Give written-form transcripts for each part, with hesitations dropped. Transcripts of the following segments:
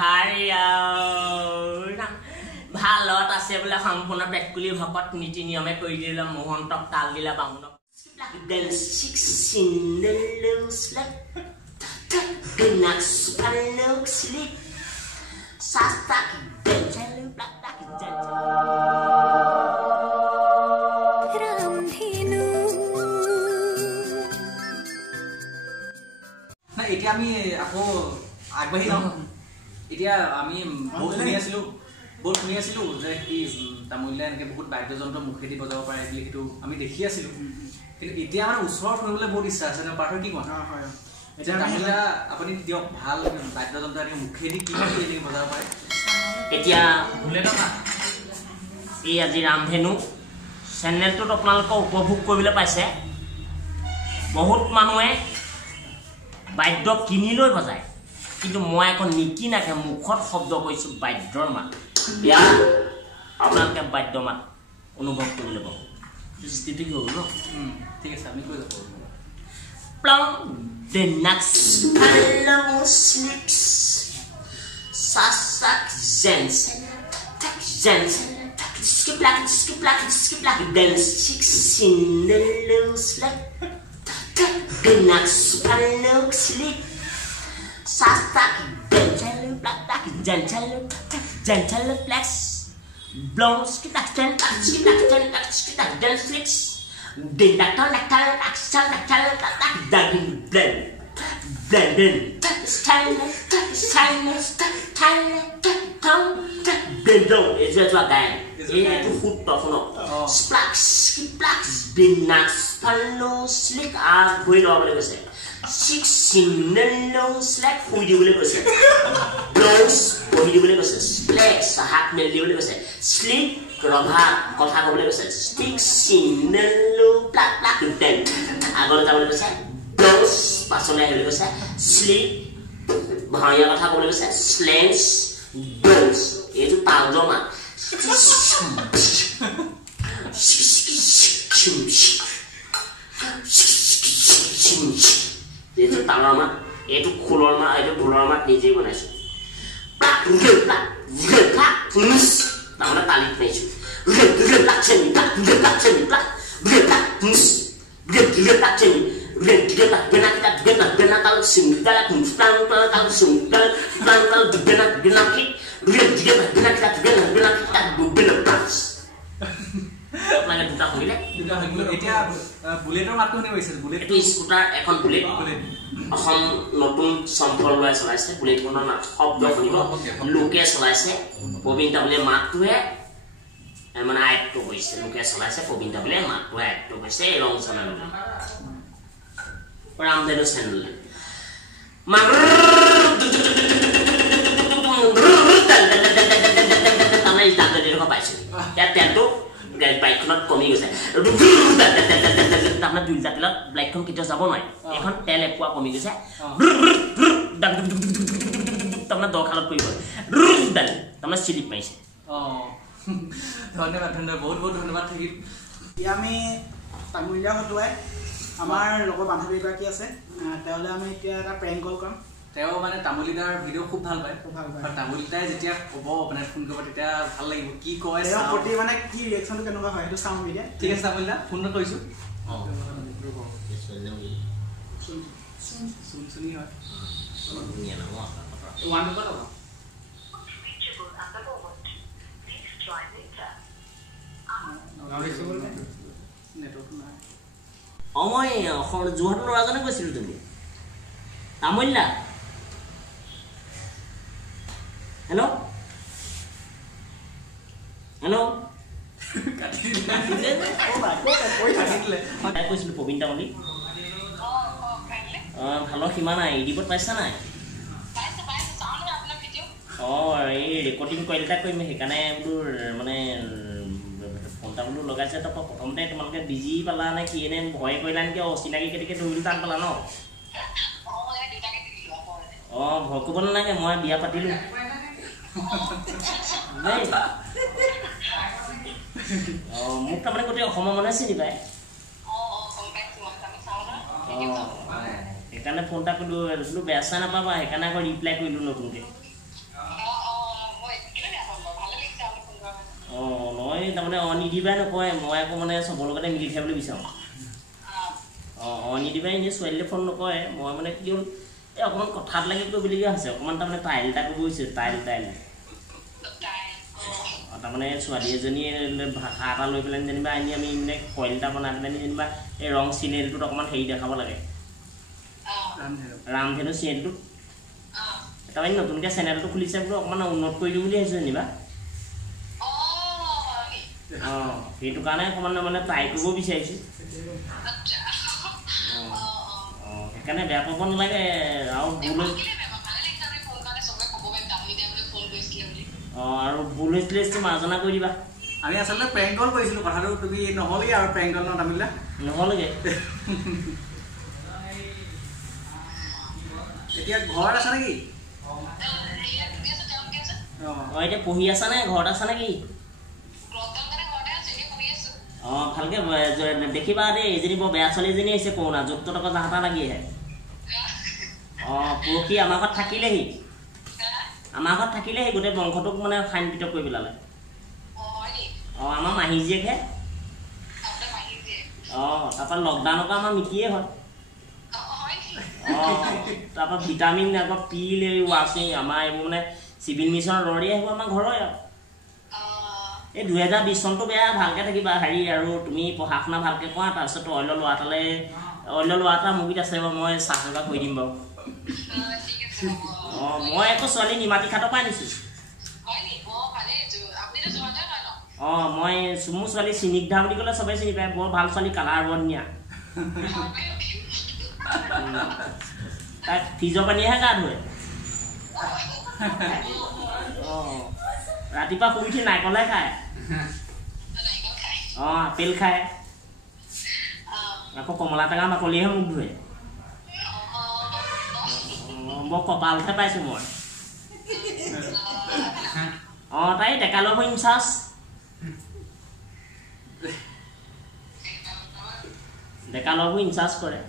হাৰিয়া ভালত আছে বোলে সম্পূৰ্ণ বেকুলি ভকত নীতি নিয়মে কৰি দিলে মোহন্তক তাল দিলে বামুণক এতিয়া আমি আকৌ আগবাঢ়ি যাওঁ এতিয়া আমি বহুত শুনি আছিলো যে কি তামোলীয়া এনেকৈ বহুত বাদ্যযন্ত্ৰ মুখেদি বজাব পাৰে বুলি সেইটো আমি দেখি আছিলো কিন্তু এতিয়া মানে ওচৰত শুনিবলৈ বহুত ইচ্ছা আছে পাৰ্থ কি কোৱা হয় এতিয়া তামোলীয়া আপুনি দিয়ক ভাল বাদ্যযন্ত্ৰ এনেকৈ মুখেদি কি এনেকৈ বজাব পাৰে এতিয়া এই আজি ৰামধেনু চেনেলটোত আপোনালোকক উপভোগ কৰিবলৈ পাইছে বহুত মানুহে বাদ্য কিনি লৈ বজায় কিন্তু মই এখন নিকিনাকে মুখত শব্দ কৈছো বাদ্যৰ মাত ইয়া আপোনালোকে বাদ্য মাত অনুভৱ কৰিবলৈ পাব স্থিতি কি হ'ব ন ঠিক আছে আপুনি কৈ যাব Plum the nuts hello slips sasak zens skip like dance chicks in the loose like the nuts hello slip sasak gentle flex blown skip like dance flicks Din da ton Prabha কথা কবলৈ কৈছে stick signalo plak plak den আগৰ যাবলৈ কৈছে blows পাছলৈ হেৰি কৈছে sleep ভাইয়া কথা কবলৈ কৈছে slants blows এইটো তালজমা এইটো তালমা এইটো খোলৰ মা এইটো ঢোলৰ মা নিজে বনাইছো plak plak plak Namanya tali meju. Gelak seni, gelak seni, gelak mus, gelak seni, gelak benak kita benak kalau sunggal, kalau sunggal, kalau benak ki, gelak benak kita benak pas. Mana kita boleh? এতিয়া বুলেটৰ মাতটো শুনি পাইছে bullet এইটো scooter এখন bullet এখন নতুন সম্পল লৈ চলাইছে বুলেটখনৰ মাত শব্দ শুনিব লোকে চলাইছে প্ৰবীণ তাবলে মাতটোৱে মানে আয়ত্ত কৰিছে লোকে চলাইছে প্ৰবীণ তাবলে মাতটোৱে আয়ত্ত কৰিছে এই ৰং চেনেল ৰামধেনু চেনেল আমি তাতে পাইছো ইয়াত তেলটো বাইকখনত কমি গৈছে তাৰমানে দুইটা তেলত বাইকখন কেতিয়া যাব নোৱাৰে এখন তেল এপোৱা কমি গৈছে তাৰমানে দৰখালত পৰিব তাৰমানে চিলিপ মাৰিছে ধন্যবাদ বহুত বহুত ধন্যবাদ থাকিল আমি তামোলীয়া হতুৱাই আমাৰ লগৰ বান্ধৱী এগৰাকী আছে তেওঁলৈ আমি এতিয়া এটা প্ৰেংক কল কৰিম তেওঁ মানে তামোলীদাৰ ভিডিঅ' খুব ভাল পায় তামোলীদাই যেতিয়া ক'ব মানে ফোন কৰিব তেতিয়া ভাল লাগিব কি কয় তেওঁৰ প্ৰতি মানে কি ৰিয়েকশ্যনটো কেনেকুৱা হয় সেইটো চাওঁ মিডিয়া ঠিক আছে তামোলীদা ফোনটো কৰিছোঁ শুনি হয় মই যোৰহাট ল'ৰাজনে কৈছিলোঁ তুমি তামোলীদা Hello? Hello? কৈছিলো প্ৰবীণ তামলী ভালৰ সীমা নাই ইডিবত পাইছা নাই এই ৰেকৰ্ডিং কৰিলে এটা কৰিম সেইকাৰণে বোলো মানে ফোনটা বোলো লগাইছে তো প্ৰথমতে তোমালোকে বিজি পালা নে কি এনে ভয় কৰিলা নেকি অচিনাকি কেতিয়াকৈ ধৰিলো টান পালা ন ভয় কৰিব নালাগে মই বিয়া পাতিলো মোক তাৰমানে গোটেই অসমৰ মানুহে চিনি পায় সেইকাৰণে ফোন এটা কৰিলোঁ বেয়া চেয়া নাপাবা সেইকাৰণে আকৌ ৰিপ্লাই কৰিলোঁ নতুনকৈ নয় তাৰমানে নিদিবাই নকয় মই আকৌ মানে চবৰ লগতে মিলি থাকিবলৈ বিচাৰোঁ নিদিবাই এনেই ছোৱালীলৈ ফোন নকৰে মই মানে কি হ'ল এই অকণমান কথাত লাগি কৰিবলগীয়া হৈছে অকণমান তাৰমানে টাইল এটা কৰিব হৈছে টাইল তাৰমানে ছোৱালী এজনী ভাষা এটা লৈ পেলাই যেনিবা আনি আমি মানে কইল এটা বনাই পেলাই যেনিবা এই ৰং চিনেলটোত অকণমান হেৰি দেখাব লাগে ৰামধেনু চিনেলটোত তাৰমানে নতুনকৈ চেনেলটো খুলিছে বোলো অকণমান উন্নত কৰি দিওঁ বুলি ভাবিছোঁ যেনিবা সেইটো কাৰণে অকণমান মানে ট্ৰাই কৰিব বিচাৰিছোঁ সেইকাৰণে বেয়া পাব নালাগে আৰু আৰু ভুল হৈছিলে মাৰ্জনা কৰি দিবা আমি আচলতে প্ৰেংক কল কৰিছিলোঁ কথাটো তুমি নহ'লেগে আৰু প্ৰেংক কল নামিলা নহ'লেগে এতিয়া ঘৰত আছা নেকি এতিয়া পঢ়ি আছা নে ঘৰত আছা নেকি ভালকে দেখিবা দেই এজনী বৰ বেয়া ছোৱালী এজনী আহিছে কৰোণা য'ত ত'ত জাহাতা লাগি আহে পৰহি আমাৰ ঘৰত থাকিলেহি গোটেই বংশটোক মানে শান্তিত কৰি পেলালে আমাৰ মাহী জীয়েকহে তাৰপৰা লকডাউনৰ পৰা আমাৰ মিতিয়ে হয় তাৰপৰা ভিটামিন আকৌ পিল এই ৱাশ্বিং আমাৰ এইবোৰ মানে চিভিল মিছনৰ দৌৰি আহিব আমাৰ ঘৰৰে আৰু এই 2020 চনটো বেয়া ভালকৈ থাকিবা হেৰি আৰু তুমি পঢ়া শুনা ভালকৈ কৰা তাৰপিছত অন্য ল'ৰা এটা মুভিত আছে বাৰু মই চাকৰি কৰি দিম বাৰু মই আকৌ ছোৱালী নিমাতী খাটৰ পৰা আনিছোঁ মই মোৰ ছোৱালী চিনিগ্ধা বুলি ক'লে চবেই চিনি পায় বৰ ভাল ছোৱালী কালাৰ বনীয়া তাক ফ্ৰিজৰ পানীয়েহে গা ধুৱে ৰাতিপুৱা শুই উঠি নাৰিকলহে খায় আপেল খায় আকৌ কমলা টেঙা বাকলিহে মুখ ধুৱে বৰ কপালহে পাইছোঁ মই তাই ডেকাল'ব ইনচাৰ্জ কৰে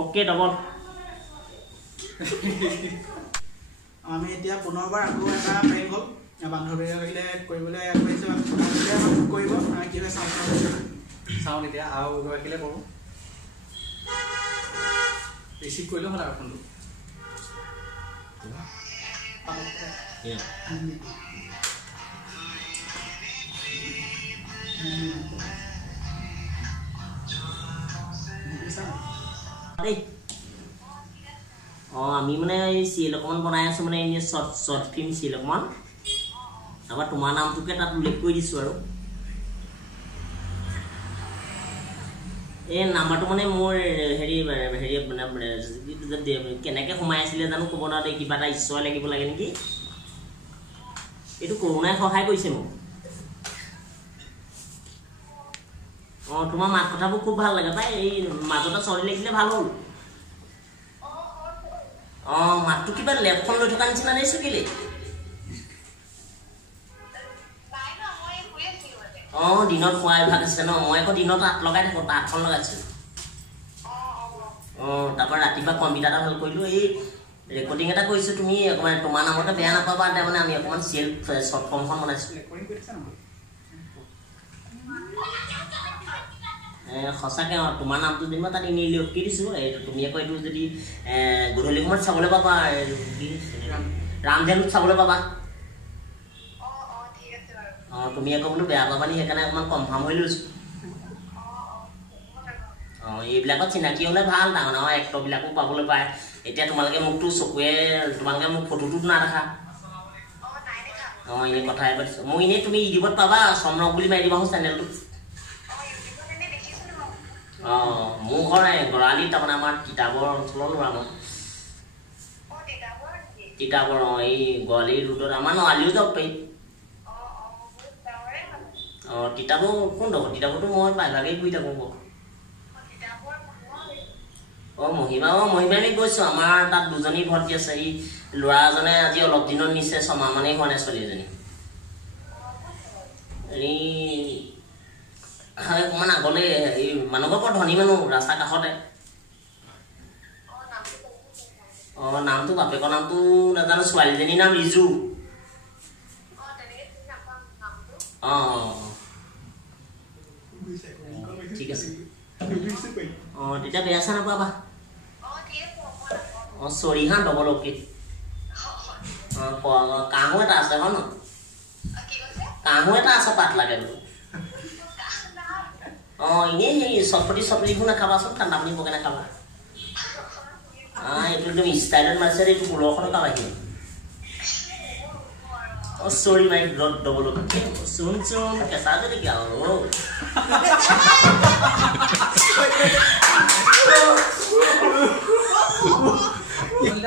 অ'কে ডবল আমি এতিয়া পুনৰবাৰ আকৌ এটা প্ৰেংক হ'ল বান্ধৱীসকলে কৰিবলৈ আগবাঢ়িছোঁ কৰিব কি হয় চাওঁ এতিয়া আৰু এগৰাকীলৈ কৰোঁ ৰিচিভ কৰিলেও হ'ল আৰু ফোনটো আমি মানে এই চিৰিয়েল অকণমান বনাই আছোঁ মানে এনেই শ্বৰ্ট ফিল্ম চিৰিয়েল অকণমান তাৰপৰা তোমাৰ নামটোকে তাত উল্লেখ কৰি দিছোঁ আৰু এই নাম্বাৰটো মানে মোৰ হেৰি মানে কেনেকৈ সোমাই আছিলে জানো ক'ব নোৱাৰে কিবা এটা ঈশ্বৰ লাগিব লাগে নেকি এইটো কৰোণাই সহায় কৰিছে মোক তোমাৰ মাত কথাবোৰ খুব ভাল লাগে পাই এই মাজতে চৰ্দি লাগিছিলে ভাল হ'ল মাতটো কিবা লেপখন লৈ থকা নিচিনা নে চুকিলে দিনত খোৱাই ভাল আছে ন মই আকৌ দিনত তাঁত লগাই থাকোঁ তাঁতখন লগাইছোঁ তাৰপৰা ৰাতিপুৱা কম্পিউটাৰ এটা ভাল কৰিলোঁ এই ৰেকৰ্ডিং এটা কৰিছোঁ তুমি অকণমান তোমাৰ নামতে বেয়া নাপাবা তাৰমানে আমি অকণমান চিৰিয়েল শ্বৰ্ট ফৰ্মখন বনাইছোঁ সঁচাকৈ তোমাৰ নামটো যেনিবা তাত এনেই লিখি দিছোঁ তুমি আকৌ এইটো যদি গধূলি সময়ত চাবলৈ পাবা ৰামধেনুত চাবলৈ পাবা তুমি আকৌ বোলো বেয়া পাবা নি সেইকাৰণে অকণমান কনফাৰ্ম হৈ লৈছোঁ এইবিলাকত চিনাকি হ'লে ভাল ডাঙৰ ডাঙৰ এক্টৰবিলাকো পাবলৈ পায় এতিয়া তোমালোকে মোকতো চকুৱে তোমালোকে মোক ফটোটোত নাদেখা এনেই কথাই পাতিছোঁ মই এনেই তুমি ইউটিউবত পাবা চম্ৰক বুলি মাৰি দিবা চেনেলটো মোৰ ঘৰ গৰালি তাৰমানে আমাৰ তিতাবৰ অঞ্চলৰ ল'ৰা মই তিতাবৰ এই গোৱালি ৰোডত আমাৰ নআলিও যাব পাৰি তিতাবৰ কোনডোখৰ তিতাবৰটো মই প্ৰায়ভাগেই ঘূৰি থাকোঁ মহিমা আমি গৈছোঁ আমাৰ তাত দুজনী ভৰ্তি আছে এই ল'ৰা এজনে আজি অলপ দিনত নিছে ছমাহ মানেই হোৱা নাই ছোৱালী এজনী এই অকণমান আগলৈ এই মানুহবোৰ বৰ ধনী মানুহ ৰাস্তাৰ কাষতে নামটো বাপেকৰ নামটো নাজানো ছোৱালীজনীৰ নাম ৰিজু ঠিক আছে তেতিয়া বেয়া চা নাপাবা চৰি হা ডবল অ'কে কাহো এটা আছে হয় ন কাহো এটা আছে পাত লাগে বোলো এনেই সেই চটপটিবোৰ নাখাবাচোন ঠাণ্ডা পানী বকে নাখাবা এইটো একদম ষ্টাইলত মাৰিছে এইটো 1600 টকা লাগে চৰি মাই ডবল অ'কে চোন কেঁচা যদি কি আৰু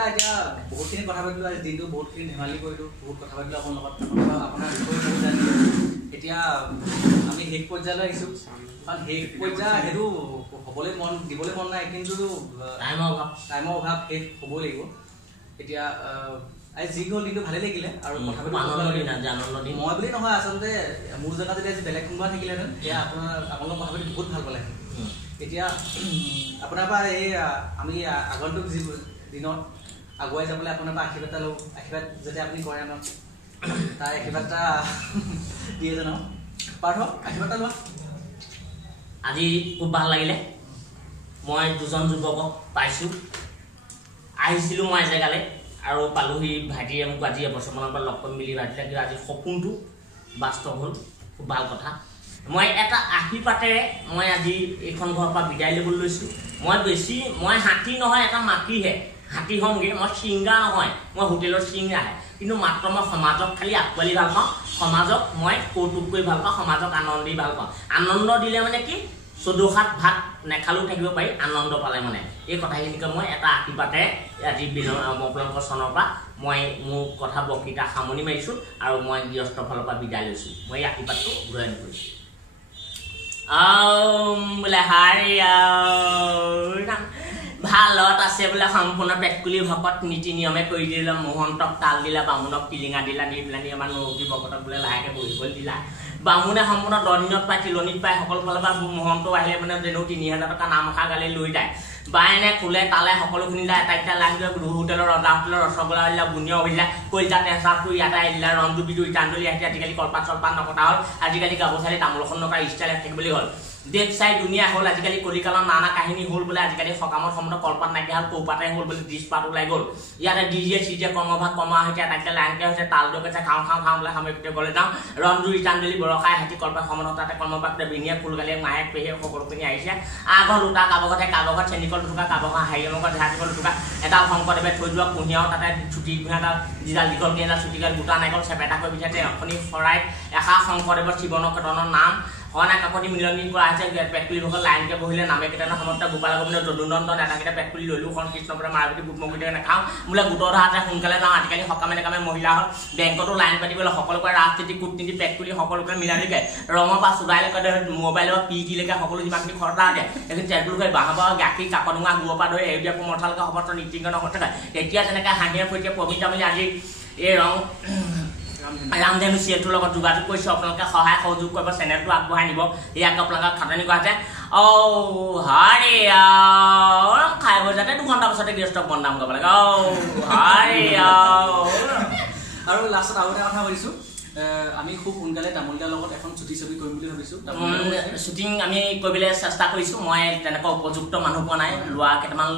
এতিয়া বহুতখিনি কথা পাতিলো আজি দিনটো বহুতখিনি ধেমালি কৰিলো বহুত কথা পাতিলো আপোনাৰ লগত আপোনাৰ বিষয়ে বহুত জানিলো এতিয়া আমি শেষ পৰ্যায়লৈ আহিছো কাৰণ শেষ পৰ্যায় সেইটো দিবলৈ মন নাই কিন্তু টাইমৰ অভাৱ শেষ হ'বই লাগিব এতিয়া আজি যি হ'ল দিনটো ভালেই লাগিলে আৰু কথা পাতি মই বুলি নহয় আচলতে মোৰ জেগাত যদি আজি বেলেগ কোনোবা থাকিলেহেঁতেন সেয়া আপোনালোকৰ কথা পাতি বহুত ভাল পালে এতিয়া আপোনাৰ পৰা এই আমি আগন্তুক দিনত আগুৱাই যাবলৈ আপোনাৰ পৰা আশীৰ্বাদ এটা লওঁ আশীৰ্বাদ যাতে আপুনি কৰে আমাক তাৰ আশীৰ্বাদ এটা দিয়ে জানো পাৰ্থ আশীৰ্বাদ এটা লোৱা আজি খুব ভাল লাগিলে মই দুজন যুৱকক পাইছোঁ আহিছিলোঁ মই জেগালৈ আৰু পালোহি ভাইটিয়ে মোক আজি এবছৰমানৰ পৰা লগ কৰি মিলি ভাইটি লাগিল আজি সপোনটো বাস্তৱ হ'ল খুব ভাল কথা মই এটা আশীৰ্বাদেৰে মই আজি এইখন ঘৰৰ পৰা বিদায় ল'বলৈ লৈছোঁ মই হাতী নহয় এটা মাটিহে হাতী হমগৈ মই ছিংগাৰ নহয় মই হোটেলৰ ছিংগাৰহে কিন্তু মাত্ৰ মই সমাজক খালি আঁকোৱালি ভাল পাওঁ সমাজক মই কৌতুক কৰি ভাল পাওঁ সমাজক আনন্দ দি ভাল পাওঁ আনন্দ দিলে মানে কি 14 ভাত নেখালেও থাকিব পাৰি আনন্দ পালে মানে এই কথাখিনিকে মই এটা আশীৰ্বাদেৰে আজি আপোনালোকৰ চনৰ পৰা মই মোৰ কথা বক্তৃতা সামৰণি মাৰিছোঁ আৰু মই গৃহস্থ ফালৰ পৰা বিদায় লৈছোঁ মই এই আশীৰ্বাদটো গ্ৰহণ কৰিছোঁ বোলে হাৰি ভালত আছে বোলে সম্পূৰ্ণ পেটকুলি ভকত নীতি নিয়মে কৰি দিলে মহন্তক তাল দিলা বামুণক টিলিঙা দিলা দি পেলানি আমাৰ নৰকী ভকতক বোলে লাহেকৈ বহিবলৈ দিলা বামুণে সম্পূৰ্ণ 10 দিনত পায় তিলনিত পায় সকলো ফালৰ পৰা মহন্ত আহিলে মানে যেনেও 3000 টকা নাম এষাৰ গালি লৈ যায় বায়েনে খোলে তালে সকলোখিনি যায় এটা লাহি গৈ হোটেলৰ ৰজা হোটেলৰ ৰসগোল্লা আহিলা বুনিয়া আহিলা কলিতা টেঁচাটো ইয়াতে আহিলা ৰঞ্জু বিজু ইটাঞ্জলি আহি আজিকালি কলপাত চলপাত নকটা হ'ল আজিকালি গাভচালি তামোলখন নকা ষ্টাইল থাকিবলৈ হ'ল দেশ চাই দুনিয়া হ'ল আজিকালি কলিকালৰ নানা কাহিনী হ'ল বোলে আজিকালি সকামৰ সময়ত কলপাত নাইকিয়া হ'ল কৌপাতে হ'ল বোলে ডিছপাত ওলাই গ'ল ইয়াতে ডিজে চিজে কৰ্মভাগ কমা হৈছে এটা লাইনকে হৈছে তাল দকে খাওঁ বোলে সামৰিতে গ'লে যাওঁ ৰঞ্জু ইটাঞ্জলি বৰষাই হাতী কলপাত সময়ত তাতে কৰ্মভাগ বিনিয়া ফুলগালি মায়েক পেহীয়ে সকলোখিনি আহিছে আগৰ লোটা কাগজতে কাগজত চেনিকল থকা কাগজ হাৰিয়মকত ঝাটিকল থকা এডাল শংকৰদেৱে থৈ যোৱা কুঁহিয়াও তাতে চুটি কুঁহিয়াডাল যিডাল দীঘলকৈ এডাল চুটিকাল গোটা নাইকল চেপেটা কৰি পিছাতে অখনি শৰাইত এষাৰ শংকৰদেৱৰ শিৱনকেতনৰ নাম হনা কাকতি মিলনি কৰা আছে পেটকুলি ভকত লাইনকে বহিলে নামে কেইটানৰ সময়ত গোপাল গোবিন্দ যদুনন্দন এটাকেইটা পেটকুলি লৈলো খন কৃষ্ণপুৰে মাৰপতি বুটমগুৰিতে নাখাওঁ বোলে গোটৰ হাতে সোনকালে যাওঁ আজিকালি সকামে নেকামে মহিলা হ'ল বেংকতো লাইন পাতিবলৈ সকলোকে ৰাজনীতি কূটনীতি পেটকুলি সকলোকে মিলালিকে ৰঙৰ পৰা চুৰাইলৈকে মোবাইলৰ পিজিলৈকে সকলো যিমানখিনি খৰচা আছে এইখিনি তেলটোকে বাঁহৰ গাখীৰ কাকডোঙা গুৰৰ পৰা ধৰি এৰিয়া কোমঠালৈকে সমস্ত নীতিগত সত্ৰকায় এতিয়া তেনেকৈ হাঁহিয়ে ফৈতে পবিত্ৰ মিলি আজি এই ৰং ৰামধেনু চিয়েলটোৰ লগত যোগাযোগ কৰিছোঁ আপোনালোকে সহায় সহযোগ কৰিব চেনেলটো আগবঢ়াই নিব ইয়াক আপোনালোকক খাটনি কৰা আছে হাৰে খাই বৈ যাতে 2 ঘণ্টা পাছতে গৃহস্থক বন্দাম কৰিব লাগে হাৰে আৰু লাষ্টত আৰু এটা কথা কৈছোঁ আমি খুব সোনকালে তামোলদাৰ লগত এখন ছুটি ছবি কৰিম বুলি ভাবিছোঁ শ্বুটিং আমি কৰিবলৈ চেষ্টা কৰিছোঁ মই তেনেকুৱা উপযুক্ত মানুহ পোৱা নাই লোৱা কেইটামান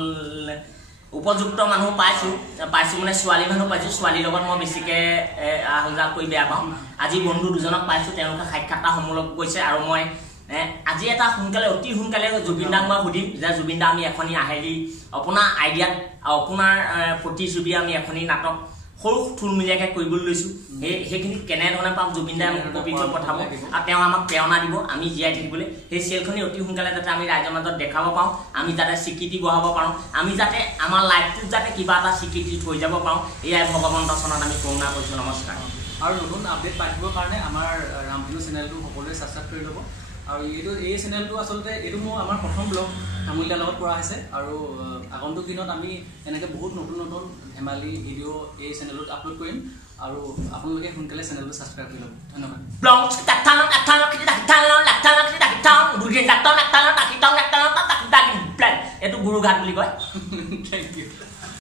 উপযুক্ত মানুহ পাইছোঁ মানে ছোৱালী মানুহ পাইছোঁ ছোৱালীৰ লগত মই বেছিকৈ আহল-যাহল কৰি বেয়া পাওঁ আজি বন্ধু দুজনক পাইছোঁ তেওঁলোকে সাক্ষাৎকাৰসমূহ গৈছে আৰু মই আজি এটা সোনকালে অতি সোনকালে জুবিন দাক মই সুধিম যে জুবিন দা আমি এখনি আহেৰি আপোনাৰ আইডিয়াত আপোনাৰ প্ৰতিছবি আমি এখনি নাটক সৰু থুলমূলীয়াকৈ কৰিবলৈ লৈছোঁ সেইখিনি কেনেধৰণে পাম জুবিন দাই মোক কপি কৰি পঠাব আৰু তেওঁ আমাক প্ৰেৰণা দিব আমি জীয়াই থাকিবলৈ সেই চেলখনি অতি সোনকালে যাতে আমি ৰাইজৰ মাজত দেখাব পাৰোঁ আমি যাতে স্বীকৃতি বঢ়াব পাৰোঁ আমি যাতে আমাৰ লাইফটোত যাতে কিবা এটা স্বীকৃতি থৈ যাব পাৰোঁ এয়াই ভগৱন্তৰ চৰণত আমি কৰোণা কৰিছোঁ নমস্কাৰ আৰু নতুন আপডেট পাই থাকিবৰ কাৰণে আমাৰ ৰামধেনু চেনেলটো সকলোৱে ছাবস্ক্ৰাইব কৰি ল'ব আৰু এই চেনেলটো আচলতে এইটো মোৰ আমাৰ প্ৰথম ব্লগ তামোলদাৰ লগত কৰা হৈছে আৰু আগন্তুক দিনত আমি এনেকৈ বহুত নতুন ধেমালি ভিডিঅ' এই চেনেলত আপলোড কৰিম আৰু আপোনালোকে সোনকালে চেনেলটো ছাবস্ক্ৰাইব কৰি ল'ব ধন্যবাদ এইটো গুৰুঘাট বুলি কয় থেংক ইউ